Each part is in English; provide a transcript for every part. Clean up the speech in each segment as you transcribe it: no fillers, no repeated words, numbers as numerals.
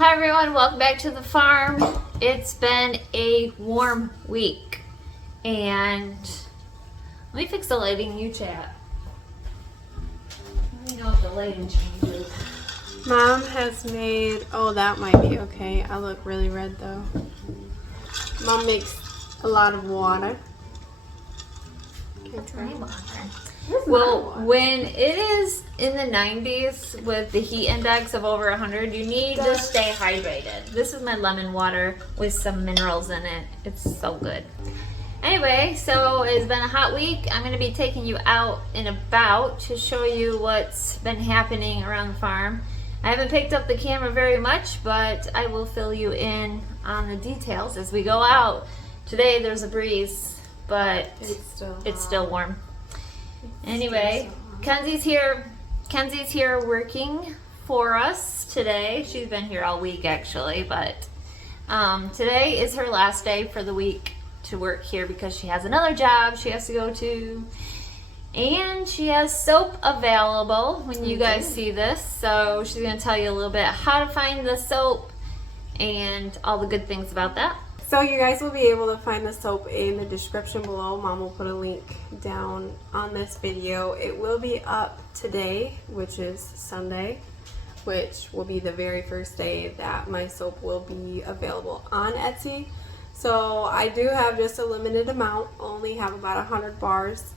Hi everyone, welcome back to the farm. It's been a warm week and let me fix the lighting, you chat. Let me know if the lighting changes. Mom has made, oh that might be okay. I look really red though. Mom makes a lot of water. That's my water. Well, when it is in the 90s with the heat index of over 100, you need to stay hydrated. This is my lemon water with some minerals in it. It's so good. Anyway, so it's been a hot week. I'm going to be taking you out and about to show you what's been happening around the farm. I haven't picked up the camera very much, but I will fill you in on the details as we go out. Today there's a breeze, but it's still warm. Anyway, Kenzie's here. Kenzie's here working for us today. She's been here all week actually, but today is her last day for the week to work here because she has another job she has to go to. And she has soap available when you guys see this. So she's going to tell you a little bit how to find the soap and all the good things about that. So you guys will be able to find the soap in the description below. Mom will put a link down on this video. It will be up today, which is Sunday, which will be the very first day that my soap will be available on Etsy. So I do have just a limited amount, only have about 100 bars,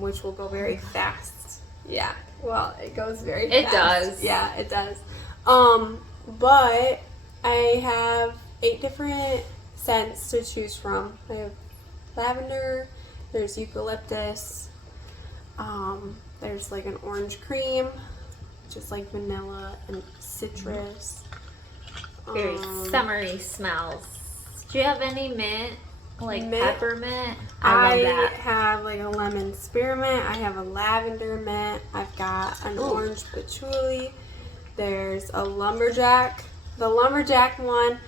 which will go very fast. Yeah, well, it goes very fast. It does. Yeah, it does. But I have 8 different scents to choose from. I have lavender, there's eucalyptus, there's like an orange cream, just like vanilla and citrus. Very summery smells. Do you have any mint? Like mint? Peppermint? I love that. Have like a lemon spearmint, I have a lavender mint, I've got an orange patchouli, there's a lumberjack. The lumberjack one,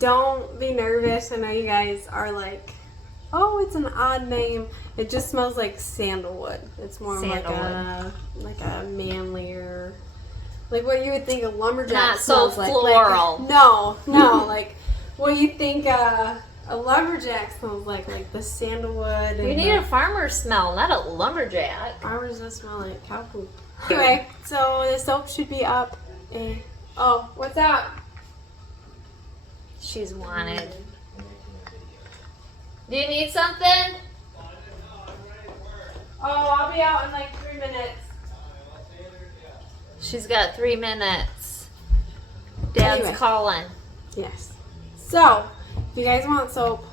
don't be nervous. I know you guys are like, oh, it's an odd name. It just smells like sandalwood. It's more like a manlier, like what you would think a lumberjack Not smells so like. floral. No, like what you think a lumberjack smells like the sandalwood. You need a farmer smell, not a lumberjack. Farmers just smell like cow poop. Anyway, so the soap should be up. Oh, what's up? She's wanted. Do you need something? Oh, I'll be out in like 3 minutes. She's got 3 minutes. Dad's Anyway. calling. Yes. So, if you guys want soap,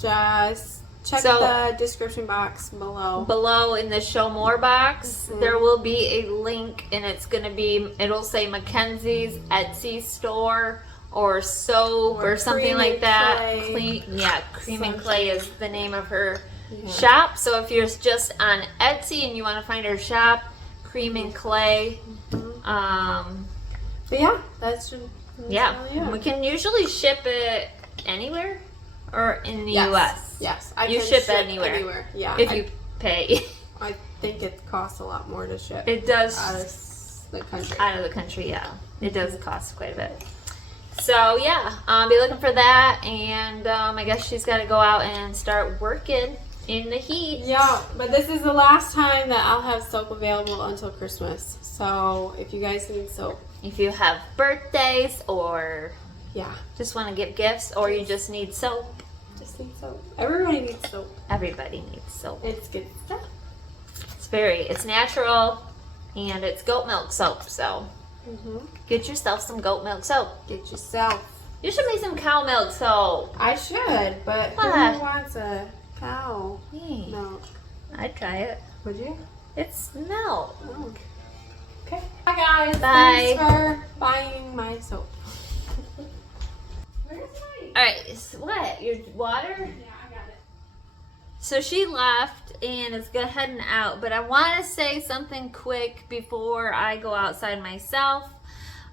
just check the description box below. Below in the show more box, there will be a link and it'll say Mackenzie's Etsy store or soap or something like that. Cream and Clay is the name of her shop. So if you're just on Etsy and you want to find her shop, Cream and Clay. But yeah, that's we can usually ship it anywhere or in the U.S. Yes, you ship anywhere. Yeah, if you pay. I think it costs a lot more to ship. It does out of the country. Out of the country, yeah. It does cost quite a bit. So yeah, I'll be looking for that, and I guess she's got to go out and start working in the heat. Yeah, but this is the last time that I'll have soap available until Christmas. So if you guys need soap, if you have birthdays or yeah, just want to give gifts, or you just need soap. Just need soap. Everybody needs soap. Everybody needs soap. It's good stuff. It's natural, and it's goat milk soap. So get yourself some goat milk soap. Get yourself. You should make some cow milk soap. I should, but who wants a cow milk? I'd try it. Would you? It's milk. Oh. Okay. Bye guys. Bye. Thanks for buying my soap. Where's my? Alright, so what? Your water? Yeah, I got it. So she left and is heading out, but I want to say something quick before I go outside myself.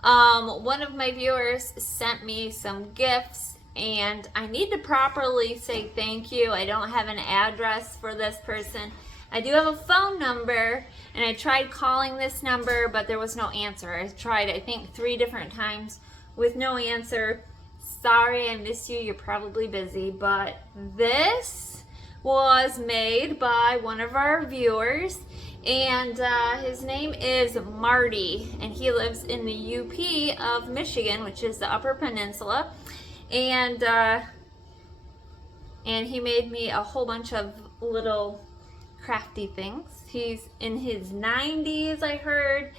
One of my viewers sent me some gifts and I need to properly say thank you. I don't have an address for this person. I do have a phone number, and I tried calling this number, but there was no answer. I tried, I think, 3 different times with no answer. Sorry I missed you. You're probably busy, but this was made by one of our viewers, and his name is Marty, and he lives in the UP of Michigan, which is the Upper Peninsula, and he made me a whole bunch of little crafty things. He's in his 90s, I heard.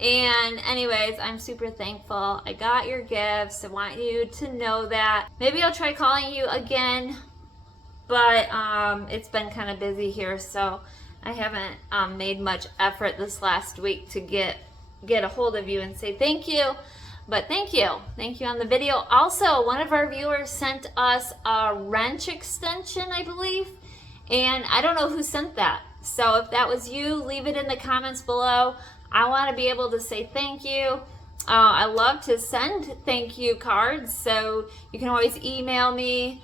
And anyways, I'm super thankful. I got your gifts. I want you to know that. Maybe I'll try calling you again, but it's been kind of busy here, so I haven't made much effort this last week to get a hold of you and say thank you. But thank you on the video. Also, one of our viewers sent us a wrench extension, I believe, and I don't know who sent that. So if that was you, leave it in the comments below. I want to be able to say thank you. I love to send thank you cards, so you can always email me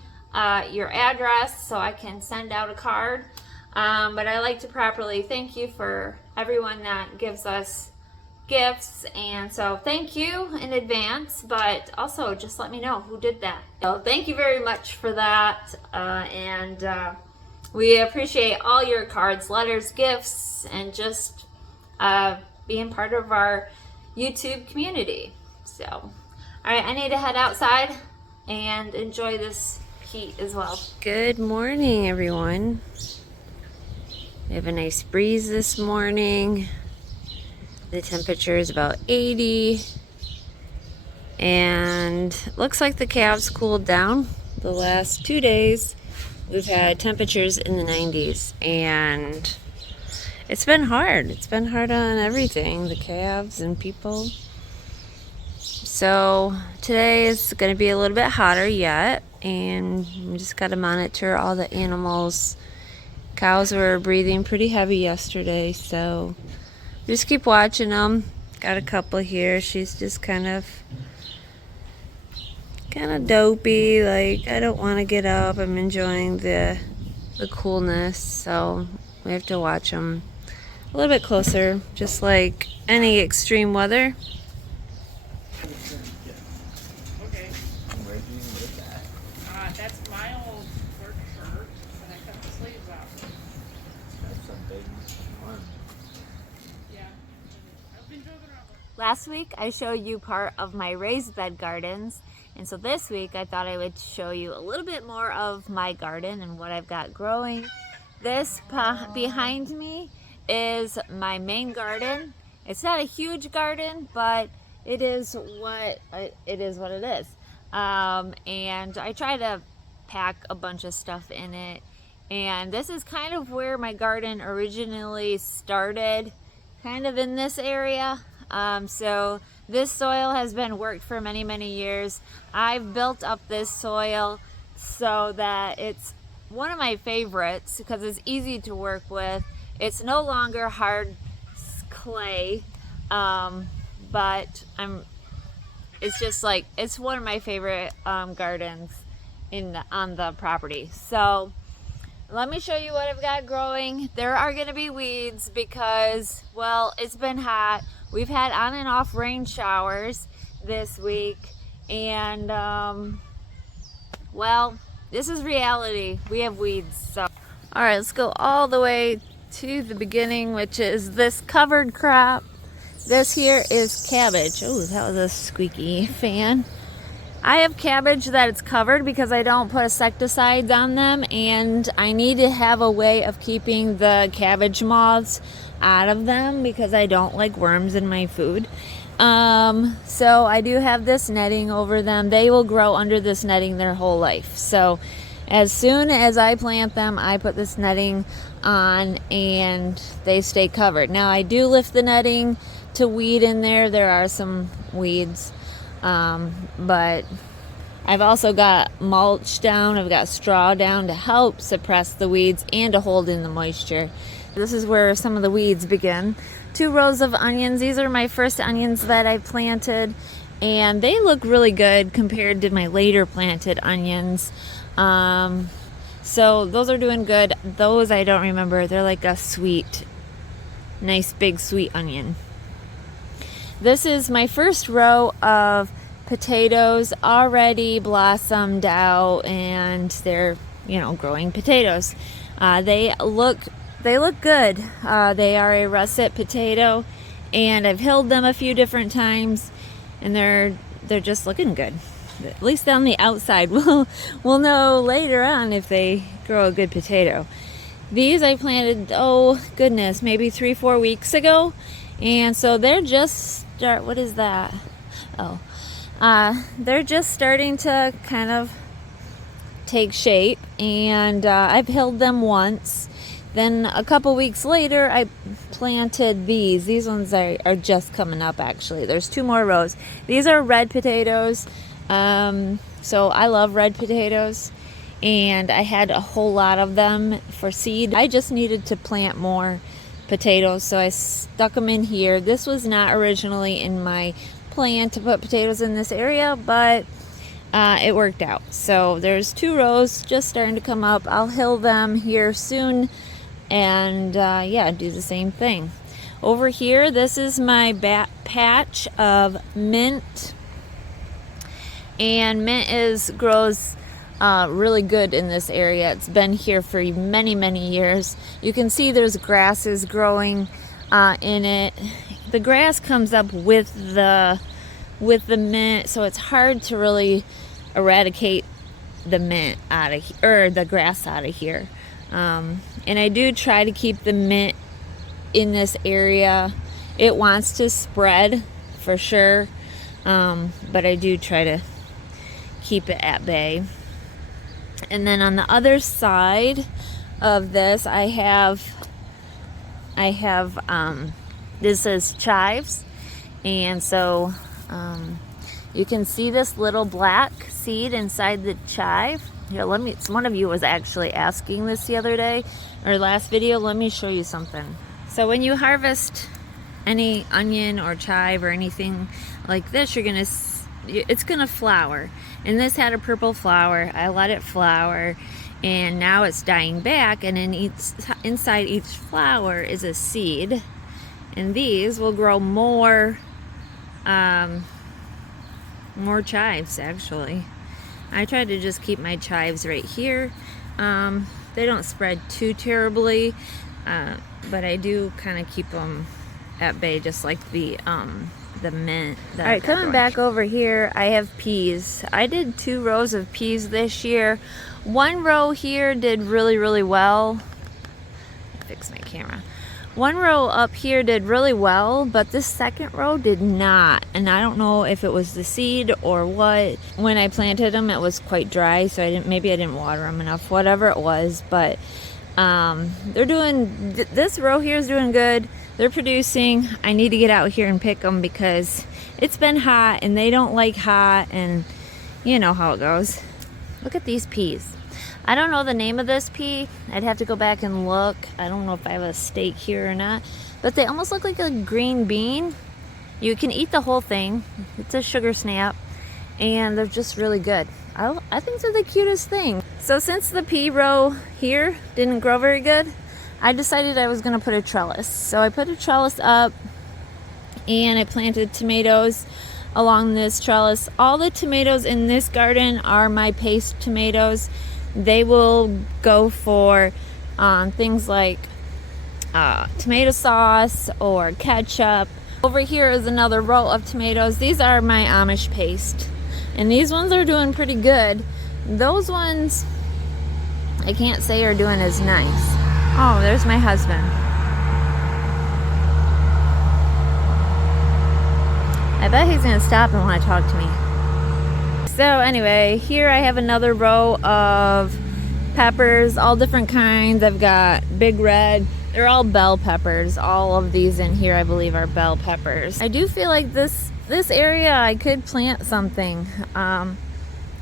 your address so I can send out a card. But I like to properly thank you for everyone that gives us gifts, and so thank you in advance, but also just let me know who did that. So thank you very much for that, and we appreciate all your cards, letters, gifts, and just being part of our YouTube community. So, all right, I need to head outside and enjoy this heat as well. Good morning, everyone. We have a nice breeze this morning. The temperature is about 80, and looks like the calves cooled down. The last 2 days we've had temperatures in the 90s, and it's been hard. It's been hard on everything, the calves and people. So today is going to be a little bit hotter yet, and we just got to monitor all the animals. Cows were breathing pretty heavy yesterday, so just keep watching them. Got a couple here. She's just kind of dopey. Like, I don't want to get up. I'm enjoying the coolness, so we have to watch them a little bit closer, just like any extreme weather. Okay. Where do you get that? That's my old work shirt, and I cut the sleeves off. That's a big one. Yeah. I've been driving around. Last week I showed you part of my raised bed gardens, and so this week I thought I would show you a little bit more of my garden and what I've got growing. This behind me is my main garden. It's not a huge garden, but it is what it is. And I try to pack a bunch of stuff in it, and this is kind of where my garden originally started, kind of in this area. So this soil has been worked for many years. I've built up this soil so that it's one of my favorites because it's easy to work with. It's no longer hard clay, but it's just like, it's one of my favorite gardens on the property. So let me show you what I've got growing. There are going to be weeds because, well, it's been hot. We've had on and off rain showers this week, and well, this is reality. We have weeds. So all right, let's go all the way to the beginning, which is this covered crop. This here is cabbage. Oh, that was a squeaky fan. I have cabbage that it's covered because I don't put insecticides on them, and I need to have a way of keeping the cabbage moths out of them because I don't like worms in my food. So I do have this netting over them. They will grow under this netting their whole life. So as soon as I plant them, I put this netting on and they stay covered. Now I do lift the netting to weed in there. There are some weeds, but I've also got mulch down. I've got straw down to help suppress the weeds and to hold in the moisture. This is where some of the weeds begin. 2 rows of onions. These are my first onions that I planted, and they look really good compared to my later planted onions. So those are doing good. Those I don't remember. They're like a sweet, nice big sweet onion. This is my first row of potatoes already blossomed out, and they're, you know, growing potatoes. They look good. They are a russet potato, and I've hilled them a few different times, and they're just looking good. At least on the outside. We'll know later on if they grow a good potato. These I planted, oh goodness, maybe 3-4 weeks ago, and so they're just what is that? Oh, they're just starting to kind of take shape, and I've hilled them once. Then a couple weeks later, I planted these. These ones are just coming up, actually. There's 2 more rows. These are red potatoes. So I love red potatoes, and I had a whole lot of them for seed. I just needed to plant more potatoes, so I stuck them in here. This was not originally in my plan to put potatoes in this area, but it worked out. So there's 2 rows just starting to come up. I'll hill them here soon, and yeah, do the same thing. Over here, this is my patch of mint, and mint grows really good in this area. It's been here for many years. You can see there's grasses growing in it. The grass comes up with the mint, so it's hard to really eradicate the mint out of or the grass out of here. And I do try to keep the mint in this area. It wants to spread for sure, but I do try to keep it at bay. And then on the other side of this, I have this is chives, and so you can see this little black seed inside the chive. Here, one of you was actually asking this the other day, or last video. Let me show you something. So when you harvest any onion or chive or anything like this, it's gonna flower. And this had a purple flower. I let it flower, and now it's dying back, and inside each flower is a seed, and these will grow more chives. Actually, I try to just keep my chives right here. They don't spread too terribly, but I do kind of keep them at bay, just like the mint. All right, coming back over here, I have peas. I did 2 rows of peas this year. 1 row here did really well. Fix my camera. 1 row up here did really well, but this second row did not, and I don't know if it was the seed or what. When I planted them, it was quite dry, so maybe I didn't water them enough, whatever it was. But this row here is doing good. They're producing. I need to get out here and pick them because it's been hot, and they don't like hot, and you know how it goes. Look at these peas. I don't know the name of this pea. I'd have to go back and look. I don't know if I have a stake here or not, but they almost look like a green bean. You can eat the whole thing. It's a sugar snap, and they're just really good. I think they're the cutest thing. So since the pea row here didn't grow very good, I decided I was gonna put a trellis. So I put a trellis up, and I planted tomatoes along this trellis. All the tomatoes in this garden are my paste tomatoes. They will go for things like tomato sauce or ketchup. Over here is another row of tomatoes. These are my Amish paste, and these ones are doing pretty good. Those ones I can't say are doing as nice. Oh, there's my husband. I bet he's gonna stop and want to talk to me. So anyway, here I have another row of peppers, all different kinds. I've got big red. They're all bell peppers. All of these in here, I believe, are bell peppers. I do feel like this area I could plant something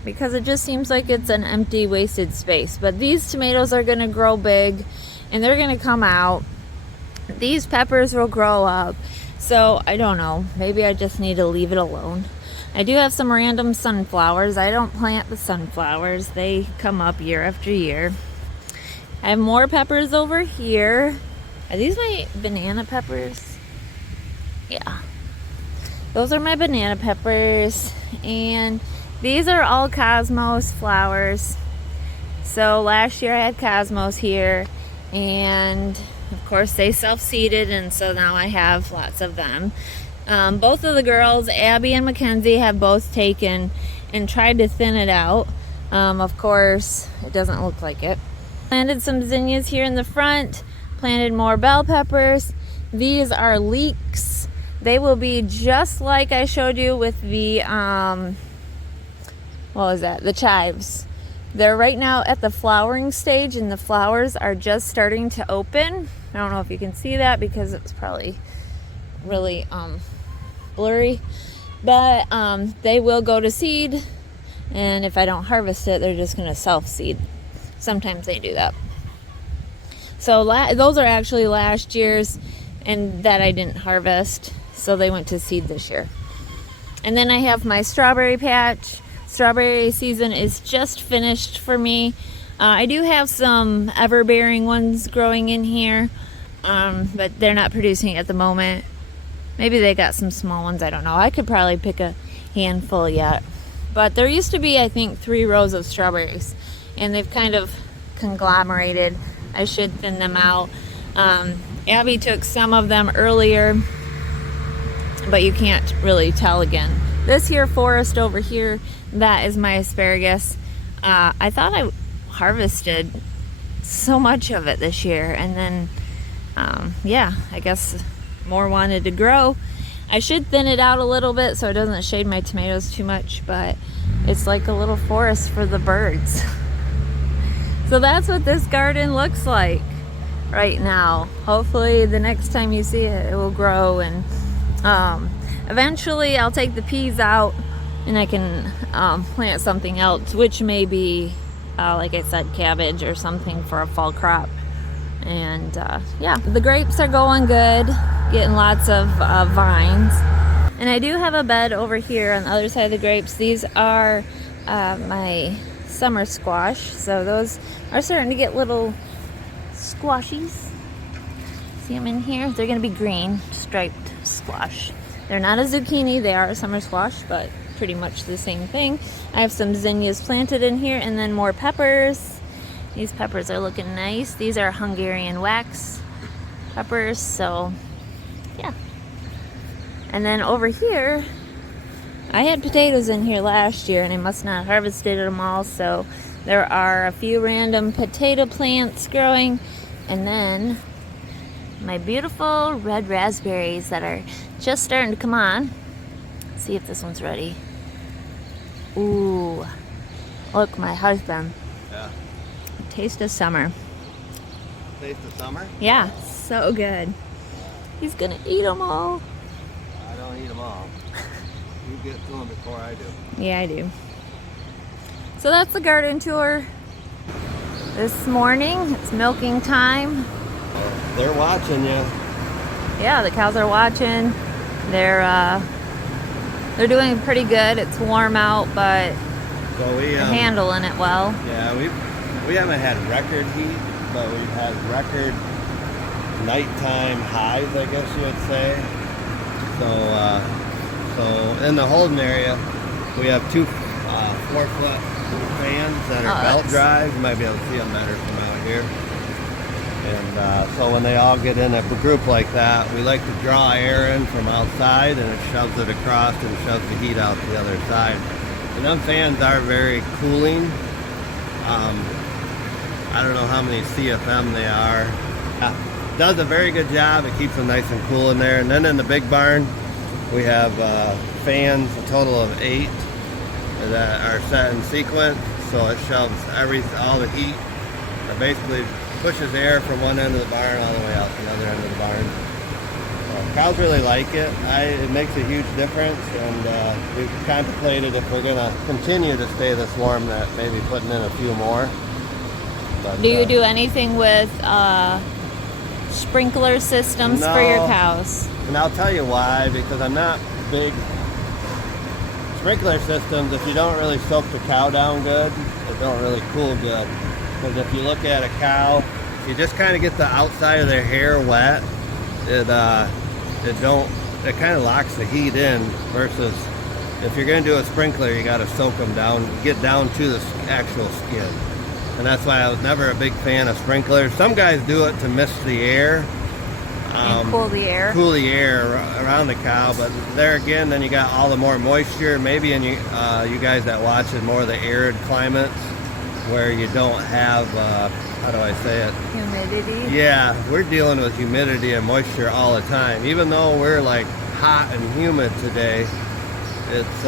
because it just seems like it's an empty, wasted space. But these tomatoes are gonna grow big, and they're gonna come out. These peppers will grow up. So I don't know. Maybe I just need to leave it alone. I do have some random sunflowers. I don't plant the sunflowers. They come up year after year. I have more peppers over here. Are these my banana peppers? Yeah. Those are my banana peppers, and these are all cosmos flowers. So last year I had cosmos here, and of course they self-seeded, and so now I have lots of them. Both of the girls, Abby and Mackenzie, have both taken and tried to thin it out. Of course, it doesn't look like it. Planted some zinnias here in the front, planted more bell peppers. These are leeks. They will be just like I showed you with the, what was that? The chives. They're right now at the flowering stage, and the flowers are just starting to open. I don't know if you can see that because it's probably really blurry, but they will go to seed, and if I don't harvest it, they're just going to self-seed. Sometimes they do that. So those are actually last year's, and that I didn't harvest, so they went to seed this year. And then I have my strawberry patch. Strawberry season is just finished for me. I do have some ever-bearing ones growing in here, but they're not producing at the moment. Maybe they got some small ones, I don't know. I could probably pick a handful yet. But there used to be, I think, 3 rows of strawberries, and they've kind of conglomerated. I should thin them out. Abby took some of them earlier, but you can't really tell again. This here forest over here, that is my asparagus. I thought I harvested so much of it this year, and then yeah, I guess more wanted to grow. I should thin it out a little bit so it doesn't shade my tomatoes too much, but it's like a little forest for the birds. So that's what this garden looks like right now. Hopefully the next time you see it, it will grow, and eventually I'll take the peas out and I can plant something else, which may be, like I said, cabbage or something for a fall crop. And yeah, the grapes are going good, getting lots of vines. And I do have a bed over here on the other side of the grapes. These are my summer squash. So those are starting to get little squashies. See them in here? They're going to be green, striped squash. They're not a zucchini, they are a summer squash, but pretty much the same thing. I have some zinnias planted in here, and then more peppers. These peppers are looking nice. These are Hungarian wax peppers, so yeah. And then over here, I had potatoes in here last year, and I must not have harvested them all, so there are a few random potato plants growing, and then my beautiful red raspberries that are just starting to come on. Let's see if this one's ready. Ooh, look, my husband. Yeah. Taste of summer. Taste of summer? Yeah, so good. He's gonna eat them all. I don't eat them all. You get to them before I do. Yeah, I do. So that's the garden tour this morning. It's milking time. They're watching you. Yeah, the cows are watching. They're doing pretty good. It's warm out, but So we they're handling it well. Yeah, we haven't had record heat, but we've had record nighttime highs, I guess you would say. So in the holding area, we have 2 4-foot fans that are belt drive. You might be able to see them better from out here. And so when they all get in a group like that, we like to draw air in from outside, and it shoves it across and shoves the heat out the other side. And them fans are very cooling. I don't know how many CFM they are. Does a very good job. It keeps them nice and cool in there. And then in the big barn, we have fans, a total of 8 that are set in sequence. So it shoves all the heat. It basically pushes air from one end of the barn all the way out to the other end of the barn. Cows really like it. It makes a huge difference, and we've contemplated if we're going to continue to stay this warm that maybe putting in a few more. But, do you do anything with sprinkler systems for your cows? And I'll tell you why, because I'm not big. Sprinkler systems, if you don't really soak the cow down good, it don't really cool good. Because if you look at a cow, you just kind of get the outside of their hair wet. It it kind of locks the heat in versus if you're going to do a sprinkler, you got to soak them down, get down to the actual skin. And that's why I was never a big fan of sprinklers. Some guys do it to mist the air. And cool the air. Cool the air around the cow, but there again, then you got all the more moisture. Maybe in you guys that watch it, more of the arid climates where you don't have, how do I say it? Humidity. Yeah, we're dealing with humidity and moisture all the time. Even though we're like hot and humid today, it's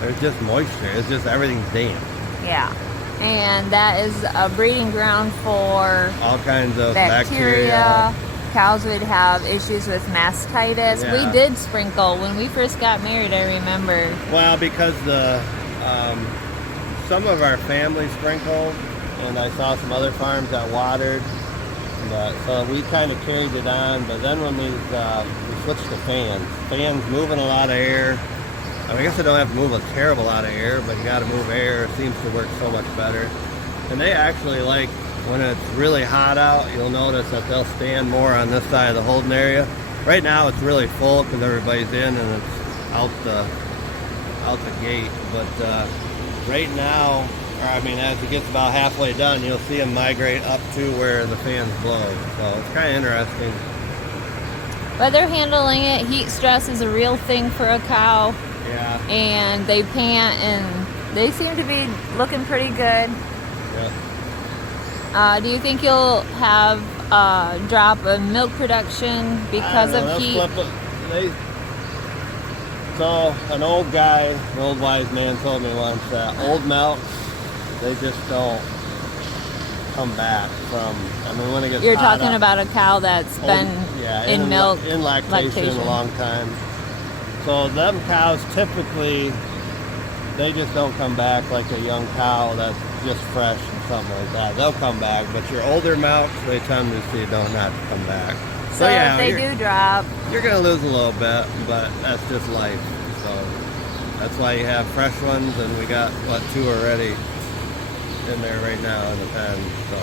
there's just moisture. It's just everything's damp. Yeah. And that is a breeding ground for All kinds of bacteria. Cows would have issues with mastitis. Yeah. We did sprinkle when we first got married, I remember. Well, because the some of our family sprinkled, and I saw some other farms that watered, but so we kind of carried it on. But then when we switched to fans moving a lot of air. I mean, I guess I don't have to move a terrible lot of air, but you got to move air. It seems to work so much better. And they actually like, when it's really hot out, you'll notice that they'll stand more on this side of the holding area. Right now it's really full because everybody's in and it's out the gate. But right now, or I mean, as it gets about halfway done, you'll see them migrate up to where the fans blow. So it's kind of interesting. But they're handling it. Heat stress is a real thing for a cow. Yeah. And they pant and they seem to be looking pretty good. Yeah. Do you think you'll have a drop in milk production because of heat? So an old guy, an old wise man told me once that old milk, they just don't come back from, I mean, when it gets You're hot talking up, about a cow that's been in milk, in lactation a long time. So them cows typically, they just don't come back like a young cow that's just fresh and something like that. They'll come back, but your older milks, they tend to see don't not to come back. So yeah, if they do drop, you're gonna lose a little bit, but that's just life. So that's why you have fresh ones, and we got what, 2 already in there right now in the pen. So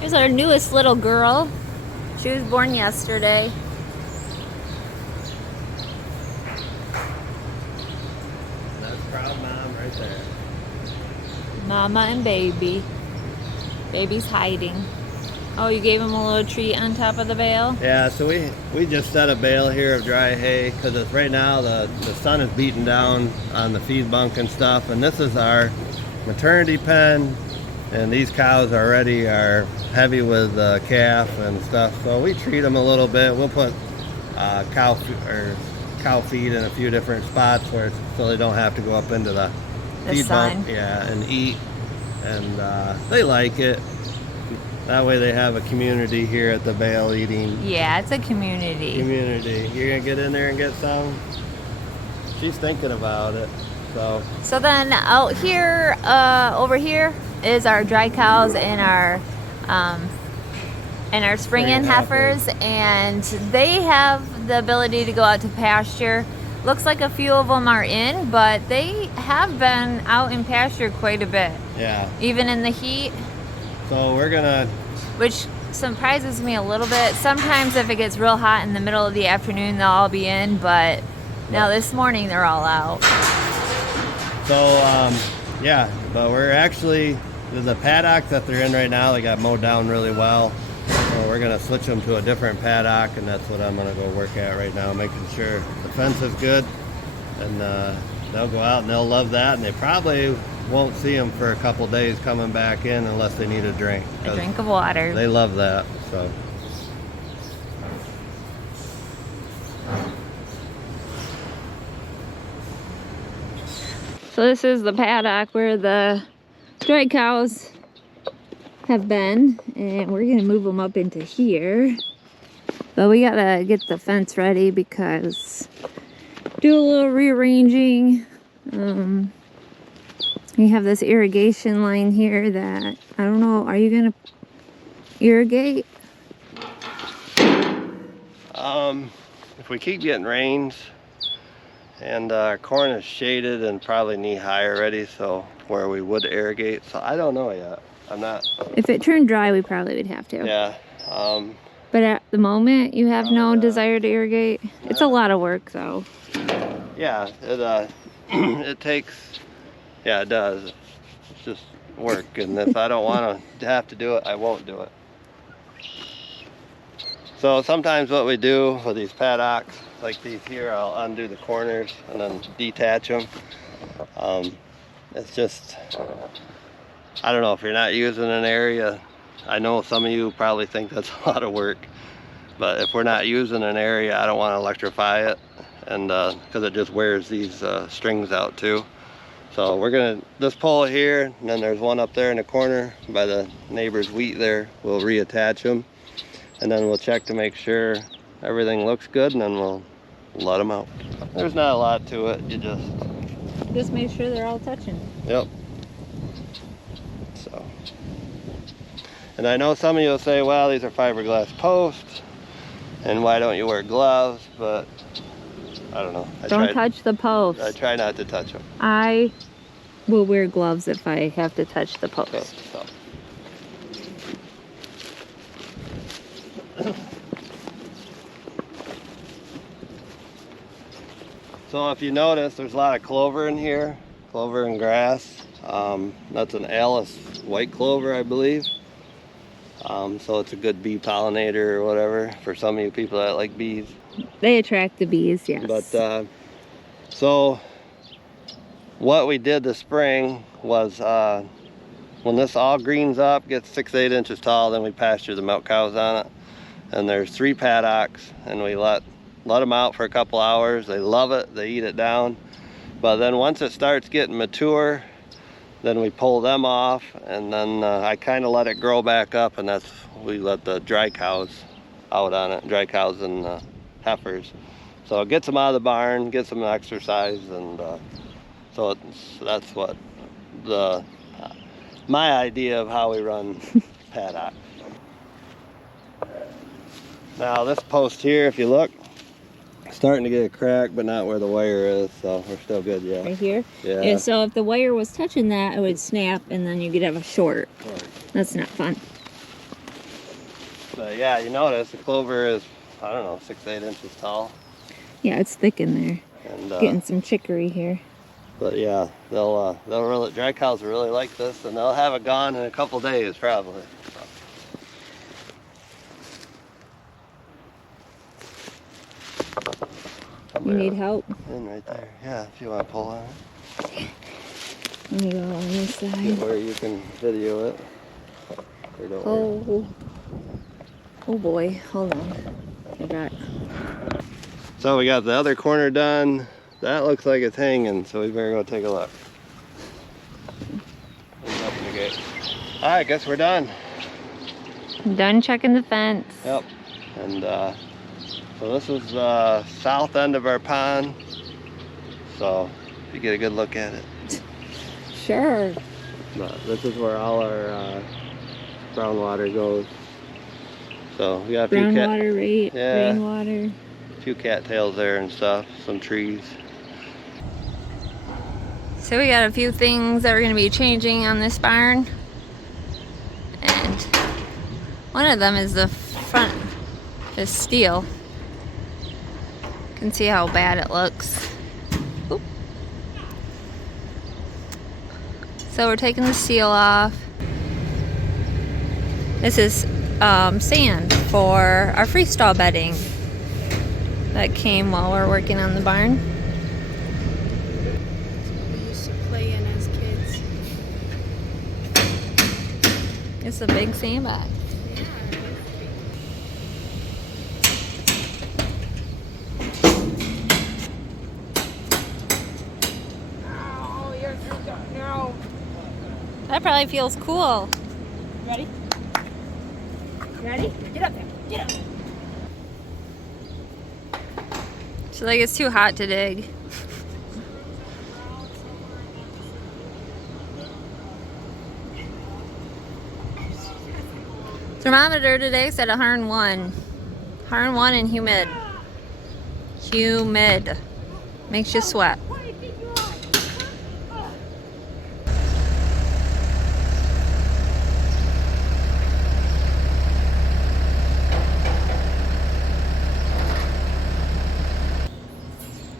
here's our newest little girl. She was born yesterday. that's proud mom right there. Mama and baby. Baby's hiding. Oh, you gave him a little treat on top of the bale? Yeah, so we just set a bale here of dry hay because right now the sun is beating down on the feed bunk and stuff, and this is our maternity pen, and these cows already are heavy with calf and stuff, so we treat them a little bit. We'll put cow feed in a few different spots so they don't have to go up into the feed bunk, and eat, and they like it. That way they have a community here at the bale eating. Yeah, it's a community. You're gonna get in there and get some? She's thinking about it. So then out here, over here is our dry cows and our spring-in heifers, and they have the ability to go out to pasture. Looks like a few of them are in, but they have been out in pasture quite a bit. Yeah. Even in the heat. So we're gonna... Which surprises me a little bit. Sometimes if it gets real hot in the middle of the afternoon, they'll all be in, but now this morning they're all out. So, yeah, but we're actually... The paddock that they're in right now, they got mowed down really well. So we're gonna switch them to a different paddock, and that's what I'm gonna go work at right now, making sure the fence is good, and they'll go out and they'll love that, and they probably won't see them for a couple days coming back in unless they need a drink. A drink of water. They love that. So this is the paddock where the dry cows have been, and we're gonna move them up into here. But we gotta get the fence ready because do a little rearranging. We have this irrigation line here that, I don't know, are you gonna irrigate? If we keep getting rains, and our corn is shaded and probably knee high already, so where we would irrigate, so I don't know yet. I'm not. If it turned dry, we probably would have to. Yeah, But at the moment, you have no desire to irrigate? It's a lot of work, though. Yeah, it it takes, yeah, it does. It's just work, and if I don't want to have to do it, I won't do it. So sometimes what we do with these paddocks, like these here, I'll undo the corners and then detach them. It's just, I don't know, if you're not using an area, I know some of you probably think that's a lot of work, but if we're not using an area, I don't want to electrify it, and because it just wears these strings out too. So we're gonna, this pole here, and then there's one up there in the corner by the neighbor's wheat there, we'll reattach them, and then we'll check to make sure everything looks good, and then we'll let them out. There's not a lot to it, you Just make sure they're all touching. Yep. So, and I know some of you will say, well, these are fiberglass posts, and why don't you wear gloves? But I don't know. Don't touch the posts. I try not to touch them. I will wear gloves if I have to touch the post. So if you notice, there's a lot of clover in here, clover and grass. That's an Alice white clover, I believe. So it's a good bee pollinator or whatever for some of you people that like bees. They attract the bees, yes. But so what we did this spring was when this all greens up, gets 6-8 inches tall, then we pasture the milk cows on it. And there's 3 paddocks, and we let them out for a couple hours. They love it, they eat it down. But then once it starts getting mature, then we pull them off, and then I kind of let it grow back up, and we let the dry cows out on it, dry cows and heifers. So it gets them out of the barn, gets them exercise, and so that's what my idea of how we run paddock. Now this post here, if you look, starting to get a crack, but not where the wire is, so we're still good, yeah. Right here? Yeah. And so if the wire was touching that, it would snap, and then you could have a short. That's not fun. But yeah, you notice the clover is, I don't know, 6-8 inches tall. Yeah, it's thick in there. And getting some chicory here. But yeah, they'll really, dry cows will really like this, and they'll have it gone in a couple days probably. You need help? In right there. Yeah, if you want to pull on it. Let me go on this side. Where you can video it. Or don't worry. Oh boy, hold on. I got. So we got the other corner done. That looks like it's hanging, so we better go take a look. Open the gate. All right, I guess we're done. I'm done checking the fence. Yep. And so this is the south end of our pond. So you get a good look at it. Sure. But this is where all our groundwater goes. So we got a few groundwater, yeah, rainwater. a few cattails there and stuff, some trees. So we got a few things that we're going to be changing on this barn. And one of them is the front is steel. You can see how bad it looks. Oop. So we're taking the seal off. This is sand for our freestall bedding that came while we were working on the barn. We used to play in as kids. It's a big sandbag. That probably feels cool. Ready? Ready? Get up there. Get up. She's like, it's too hot to dig. Thermometer today said 101. 101 and humid. Humid. Makes you sweat.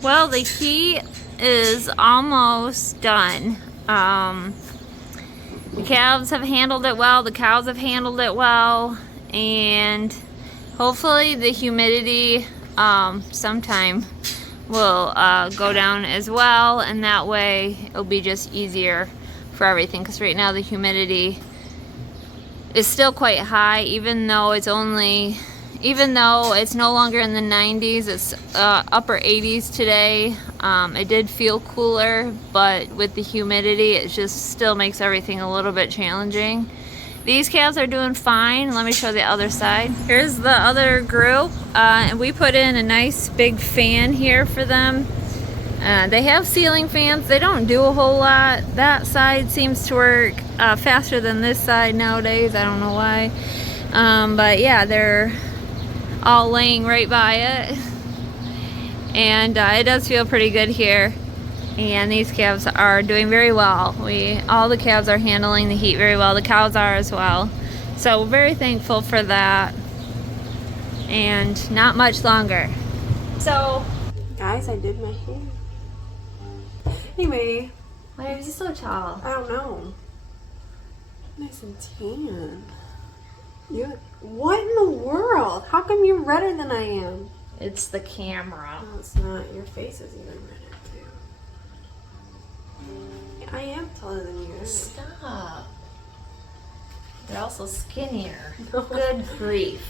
Well, the heat is almost done. The calves have handled it well, the cows have handled it well, and hopefully the humidity sometime will go down as well, and that way it'll be just easier for everything, because right now the humidity is still quite high, even though it's no longer in the 90s, it's upper 80s today. It did feel cooler, but with the humidity it just still makes everything a little bit challenging. These calves are doing fine. Let me show the other side. Here's the other group, and we put in a nice big fan here for them. They have ceiling fans. They don't do a whole lot. That side seems to work faster than this side nowadays. I don't know why. But yeah, they're all laying right by it. And it does feel pretty good here. And these calves are doing very well. All the calves are handling the heat very well. The cows are as well. So we're very thankful for that. And not much longer. So, Guys, I did my hair. Anyway, why are you so tall? I don't know. Nice and tan. What in the world? How come you're redder than I am? It's the camera. No, it's not. Your face is even redder too. I am taller than you. Stop. You're also skinnier. Good grief.